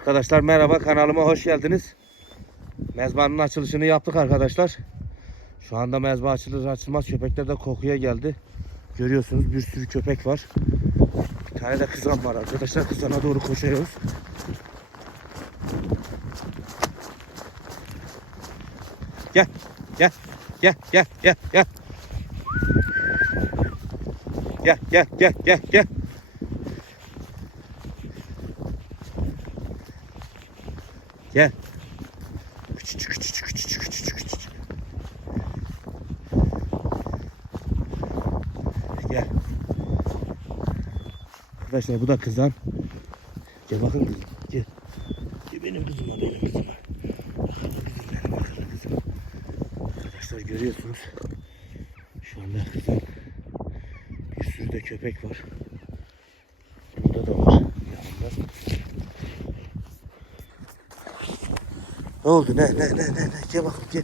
Arkadaşlar merhaba kanalıma hoş geldiniz. Mezbanın açılışını yaptık arkadaşlar. Şu anda mezba açılır açılmaz köpekler de kokuya geldi. Görüyorsunuz bir sürü köpek var. Bir tane de kızan var arkadaşlar. Kızana doğru koşuyoruz. Gel. Gel. Gel gel gel gel. Gel gel gel gel gel. Gel. Küçücük küçücük küçücük küçücük küçücük. Gel. Arkadaşlar bu da kızan. Gel bakın kızım. Gel. Gel benim kızıma benim kızım benim kızım. Arkadaşlar görüyorsunuz. Şu anda kızan. Bir sürü de köpek var. Burada da var. Yanında. Ne oldu? Ne ne ne ne ne? Gel bakın gel.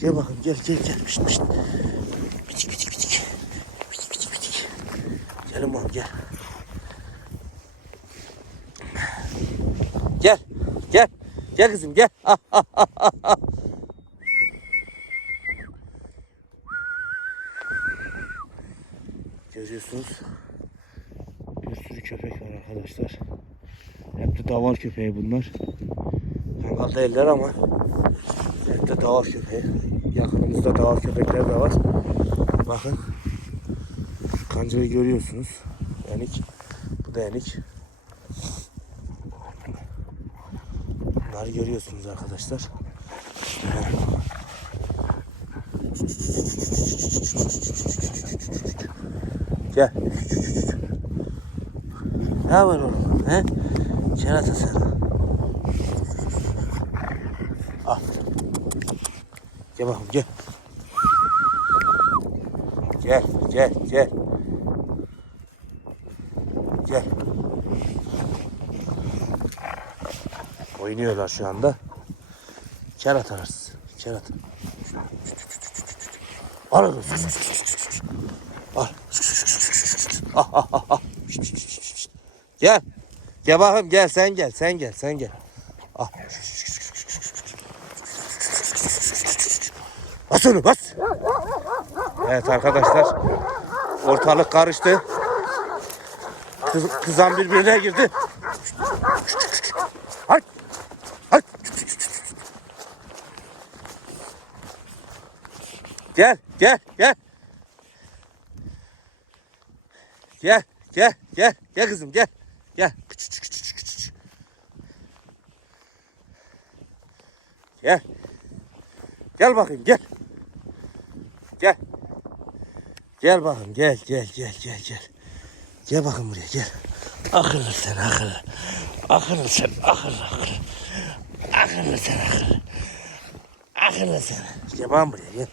Gel bakın gel gel gel. Pişt pişt. Piçik piçik piçik. Piçik piçik piçik. Gelin oğlum gel. Gel. Gel. Gel kızım gel. Ah, ah, ah, ah, ah. Görüyorsunuz. Bir sürü köpek var arkadaşlar. Hep de davar köpeği bunlar. Kangal değiller ama hep de davar köpeği. Yakınımızda davar köpekler de var. Bakın. Kancayı görüyorsunuz. Enik. Bu da enik. Bunları görüyorsunuz arkadaşlar. Gel. Ne var oğlum? He? Kerata sen. Gel bakalım gel. Gel gel gel. Gel. Oynuyorlar şu anda. Kerata arası. Kerata. Al oğlum. Al. Ah, ah, ah, ah. Gel. Gel bakayım gel sen gel sen gel sen gel. Ah. Bas onu bas. Evet arkadaşlar. Ortalık karıştı. Kız, kızan birbirine girdi. Hay. Hay. Gel gel gel. Gel gel gel gel kızım gel. Gel. Gel. Gel bakayım gel. Gel. Gel bakayım gel gel gel gel gel. Gel bakayım buraya gel. Akıllı sen akıllı. Akıllı sen akıllı akıllı. Akıllı sen akıllı. Akıllı sen. Gel bakayım buraya gel.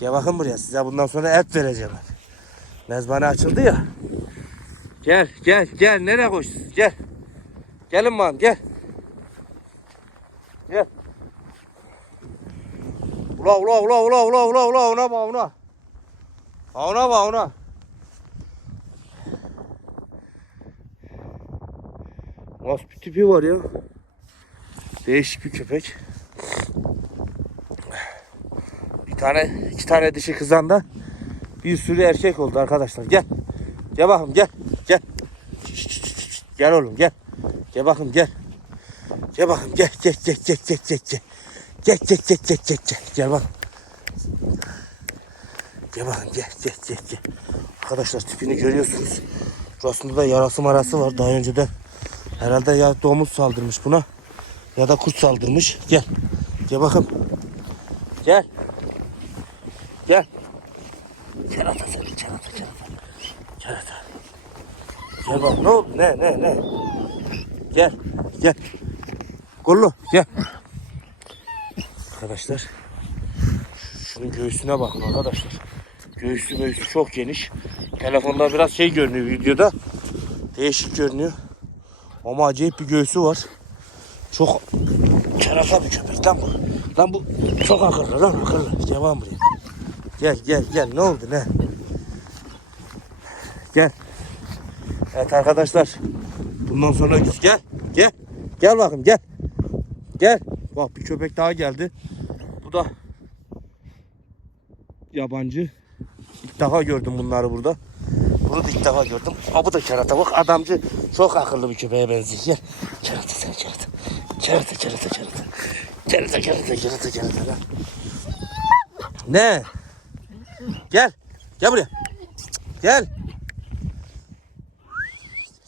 Gel bakın buraya size bundan sonra et vereceğim. Mezbane açıldı ya. Gel gel gel nereye koşuyorsun gel. Gelin bakalım gel. Gel. Ula ula ula ula ula ula ula ona bak ona. Ona bak ona. Nasıl bir tipi var ya. Değişik bir köpek. Bir tane, iki tane dişi kızan da bir sürü erkek oldu arkadaşlar. Gel. Gel bakayım gel. Gel. Gel oğlum gel. Gel bakayım gel. Gel bakayım gel gel gel gel gel gel gel. Gel gel gel gel gel gel. Gel bak. Gel bakayım gel gel gel gel. Arkadaşlar tipini görüyorsunuz. Burasında da yarası marası var. Daha önce de herhalde ya domuz saldırmış buna ya da kurt saldırmış. Gel. Gel bakayım. Gel. Gel. Kerata seni kerata kerata. Kerata. Gel bak ne oldu ne ne ne. Gel gel. Kollu gel. Arkadaşlar. Şunun göğsüne bakın arkadaşlar. Göğsü göğsü çok geniş. Telefonda biraz şey görünüyor videoda. Değişik görünüyor. Ama acayip bir göğsü var. Çok kerata bir köpek lan bu. Lan bu çok akıllı lan akıllı. Devam buraya. Gel gel gel ne oldu ne? Gel. Evet arkadaşlar. Bundan sonra gel. Gel. Gel bakayım gel. Gel. Bak bir köpek daha geldi. Bu da yabancı. İlk defa gördüm bunları burada. Bunu da ilk defa gördüm. Aa, bu da kerata bak adamcı çok akıllı bir köpeğe benziyor. Gel. Kerata sen kerata. Kerata kerata kerata. Kerata kerata kerata kerata. Ne? Gel. Gel buraya. Gel.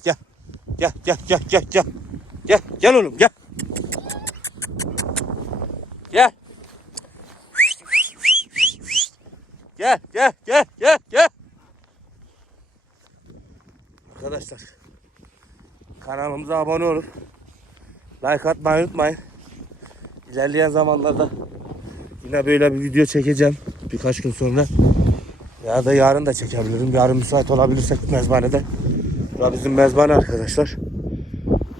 Gel. Gel gel gel gel gel. Gel gel oğlum gel. Gel. Gel gel gel gel gel. Arkadaşlar kanalımıza abone olup like atmayı unutmayın. İlerleyen zamanlarda yine böyle bir video çekeceğim birkaç gün sonra. Ya da yarın da çekebilirim. Yarın müsait olabilirsek mezbanede. Bura bizim mezbane arkadaşlar.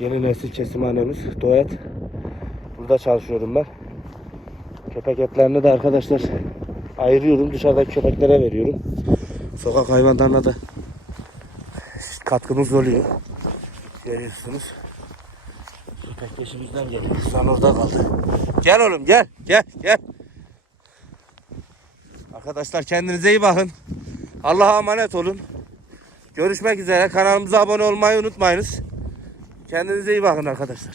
Yeni nesil kesimhanemiz. Doyat. Burada çalışıyorum ben. Köpek etlerini de arkadaşlar ayırıyorum. Dışarıdaki köpeklere veriyorum. Sokak hayvanlarına da katkımız oluyor. Görüyorsunuz. Köpek peşimizden geliyor. Sen orada kaldı. Gel oğlum gel. Gel gel. Arkadaşlar kendinize iyi bakın. Allah'a emanet olun. Görüşmek üzere. Kanalımıza abone olmayı unutmayınız. Kendinize iyi bakın arkadaşlar.